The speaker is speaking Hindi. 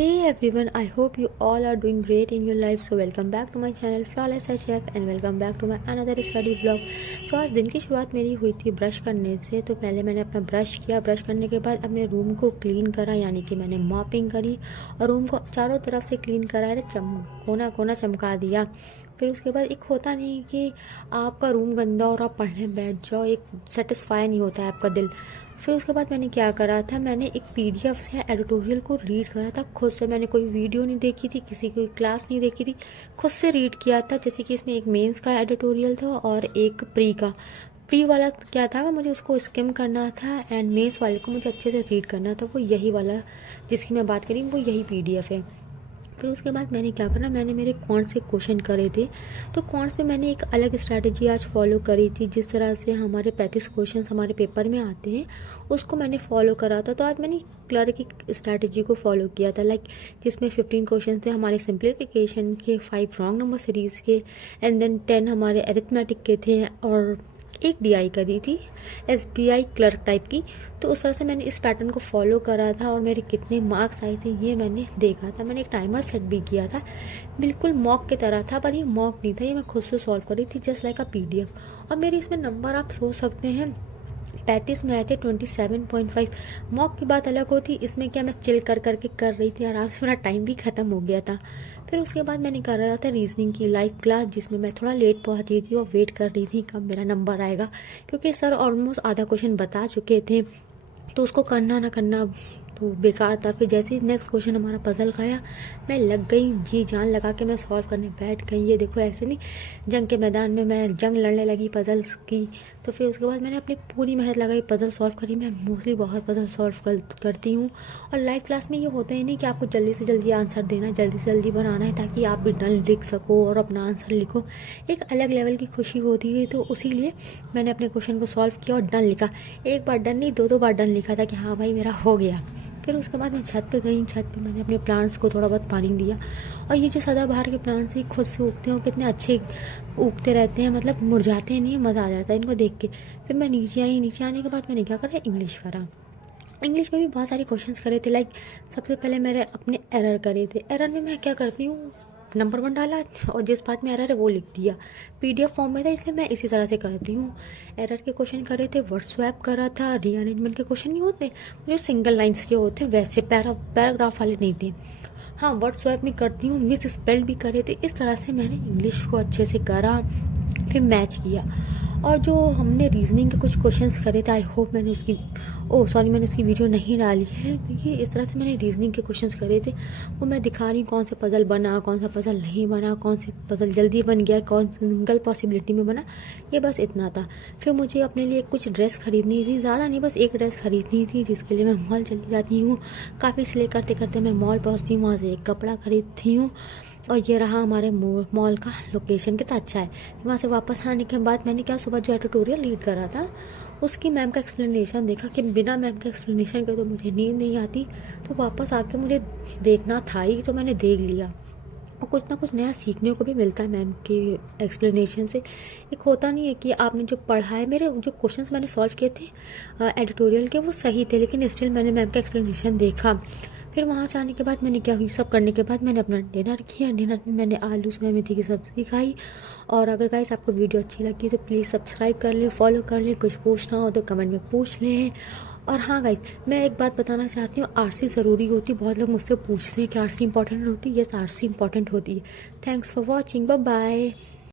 Hey everyone, I hope you all are doing great in your life. So welcome back to my channel Flawless HF and welcome back to my another study vlog. So आज दिन की शुरुआत मेरी हुई थी ब्रश करने से। तो पहले मैंने अपना ब्रश किया, ब्रश करने के बाद अपने रूम को क्लीन करा, यानी कि मैंने मॉपिंग करी और रूम को चारों तरफ से क्लीन करा, कोना कोना चमका दिया। फिर उसके बाद एक होता नहीं कि आपका रूम गंदा और आप पढ़ने बैठ जाओ, एक सेटिस्फाई नहीं होता है आपका दिल। फिर उसके बाद मैंने क्या करा था, मैंने एक पीडीएफ से एडिटोरियल को रीड करा था खुद से। मैंने कोई वीडियो नहीं देखी थी, किसी की क्लास नहीं देखी थी, खुद से रीड किया था। जैसे कि इसमें एक मेंस का एडिटोरियल था और एक प्री का। प्री वाला क्या था कि मुझे उसको स्किम करना था एंड मेंस वाले को मुझे अच्छे से रीड करना था। वो यही वाला जिसकी मैं बात करी, वो यही पीडीएफ है। फिर उसके बाद मैंने क्या करना, मैंने मेरे कॉन्ट्स से क्वेश्चन करे थे। तो कॉन्ट्स में मैंने एक अलग स्ट्रैटेजी आज फॉलो करी थी। जिस तरह से हमारे 35 क्वेश्चन हमारे पेपर में आते हैं उसको मैंने फॉलो करा था। तो आज मैंने क्लर्क की स्ट्रैटेजी को फॉलो किया था, लाइक जिसमें 15 क्वेश्चन थे हमारे सिंप्लीफिकेशन के, 5 रॉन्ग नंबर सीरीज़ के एंड देन 10 हमारे अरिथमेटिक के थे और एक डीआई करी थी एसबीआई क्लर्क टाइप की। तो उस तरह से मैंने इस पैटर्न को फॉलो करा था और मेरे कितने मार्क्स आए थे ये मैंने देखा था। मैंने एक टाइमर सेट भी किया था, बिल्कुल मॉक की तरह था, पर ये मॉक नहीं था, ये मैं खुद से सॉल्व करी थी जस्ट लाइक अ पीडीएफ। और मेरे इसमें नंबर आप सोच सकते हैं 35 में आए थे 27.5। मॉक की बात अलग होती, इसमें क्या मैं चिल कर करके कर रही थी, आराम से मेरा टाइम भी ख़त्म हो गया था। फिर उसके बाद मैंने कर रहा था रीजनिंग की लाइव क्लास, जिसमें मैं थोड़ा लेट पहुंची थी और वेट कर रही थी कब मेरा नंबर आएगा, क्योंकि सर ऑलमोस्ट आधा क्वेश्चन बता चुके थे। तो उसको करना ना करना तो बेकार था। फिर जैसे ही नेक्स्ट क्वेश्चन हमारा पजल का आया, मैं लग गई, जी जान लगा के मैं सॉल्व करने बैठ गई। ये देखो ऐसे नहीं, जंग के मैदान में मैं जंग लड़ने लगी पजल्स की। तो फिर उसके बाद मैंने अपनी पूरी मेहनत लगाई, पजल सॉल्व करी। मैं मोस्टली बहुत पजल सॉल्व करती हूँ। और लाइव क्लास में ये होता ही नहीं कि आपको जल्दी से जल्दी आंसर देना है, जल्दी से जल्दी बनाना है ताकि आप भी डन लिख सको और अपना आंसर लिखो। एक अलग लेवल की खुशी होती है। तो उसीलिए मैंने अपने क्वेश्चन को सॉल्व किया और डन लिखा। एक बार डन नहीं, दो बार डन लिखा था कि हाँ भाई मेरा हो गया। फिर उसके बाद मैं छत पे गई, छत पे मैंने अपने प्लांट्स को थोड़ा बहुत पानी दिया। और ये जो सदाबहार के प्लांट्स हैं खुद से उगते हैं और कितने अच्छे उगते रहते हैं, मतलब मुरझाते नहीं, मज़ा आ जाता है इनको देख के। फिर मैं नीचे आई, नीचे आने के बाद मैंने क्या करा, इंग्लिश करा। इंग्लिश में भी बहुत सारे क्वेश्चंस करे थे, लाइक सबसे पहले मैंने अपने एरर करे थे। एरर में मैं क्या करती हूँ, नंबर 1 डाला और जिस पार्ट में एरर है वो लिख दिया। पीडीएफ फॉर्म में था इसलिए मैं इसी तरह से करती हूँ। एरर के क्वेश्चन करे थे, वर्ड स्वैप करा था, रीअरेंजमेंट के क्वेश्चन नहीं होते जो सिंगल लाइन्स के होते वैसे, पैराग्राफ वाले नहीं थे। हाँ, वर्ड स्वैप में करती हूँ, मिस स्पेल्ड भी करे थे। इस तरह से मैंने इंग्लिश को अच्छे से करा, फिर मैच किया। और जो हमने रीजनिंग के कुछ क्वेश्चंस करे थे, आई होप मैंने उसकी वीडियो नहीं डाली है, क्योंकि इस तरह से मैंने रीजनिंग के क्वेश्चंस करे थे। वो मैं दिखा रही हूँ कौन सा पजल बना, कौन सा पजल नहीं बना, कौन सी पजल जल्दी बन गया, कौन सिंगल पॉसिबिलिटी में बना, ये बस इतना था। फिर मुझे अपने लिए कुछ ड्रेस खरीदनी थी, ज़्यादा नहीं, बस एक ड्रेस खरीदनी थी, जिसके लिए मैं मॉल चली जाती हूँ। काफ़ी सिले करते करते मैं मॉल पहुँचती हूँ, वहाँ से एक कपड़ा खरीदती हूँ। और ये रहा हमारे मॉल का लोकेशन, कितना अच्छा है। वहाँ से वापस आने के बाद मैंने क्या, सुबह जो एडिटोरियल रीड करा था उसकी मैम का एक्सप्लेनेशन देखा कि बिना मैम के एक्सप्लेनेशन के तो मुझे नींद नहीं आती। तो वापस आके मुझे देखना था ही, तो मैंने देख लिया। और कुछ ना कुछ नया सीखने को भी मिलता है मैम के एक्सप्लेनेशन से। एक होता नहीं है कि आपने जो पढ़ा है, मेरे जो क्वेश्चंस मैंने सॉल्व किए थे एडिटोरियल के वो सही थे, लेकिन स्टिल मैंने मैम का एक्सप्लेनेशन देखा। फिर वहाँ से आने के बाद मैंने क्या हुई, सब करने के बाद मैंने अपना डिनर किया। डिनर में मैंने आलू सोया मेथी की सब्ज़ी खाई। और अगर गाइस आपको वीडियो अच्छी लगी तो प्लीज़ सब्सक्राइब कर ले, फॉलो कर ले, कुछ पूछना हो तो कमेंट में पूछ लें। और हाँ गाइस, मैं एक बात बताना चाहती हूँ, आरसी ज़रूरी होती है। बहुत लोग मुझसे पूछते हैं कि आरसी इंपॉर्टेंट होती है। यस, आरसी इंपॉर्टेंट होती है। Thanks for watching, bye bye.